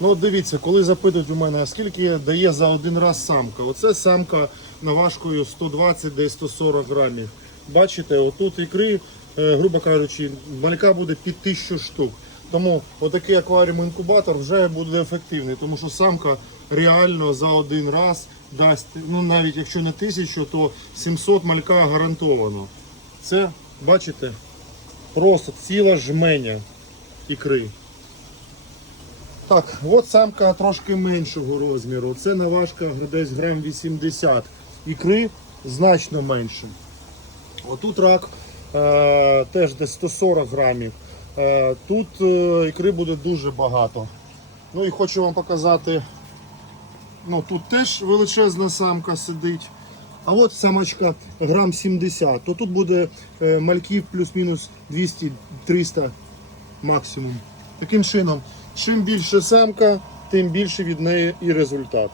Ну от дивіться, коли запитують у мене, скільки дає за один раз самка. Оце самка наважкою 120 десь 140 грамів. Бачите, отут ікри, е, грубо кажучи, малька буде під 1000 штук. Тому отакий акваріум-інкубатор вже буде ефективний, тому що самка реально за один раз дасть, ну навіть якщо не 1000, то 700 малька гарантовано. Це, бачите, просто ціла жменя ікри. Так, от самка трошки меншого розміру. Це наважка десь грам 80. Ікри значно менше. Отут рак е, теж десь 140 грамів. Е, тут е, ікри буде дуже багато. Ну і хочу вам показати. Ну, тут теж величезна самка сидить. А от самочка грам 70. То тут буде е, мальків плюс-мінус 200-300 максимум. Таким чином, чим більше самка, тим більше від неї і результат.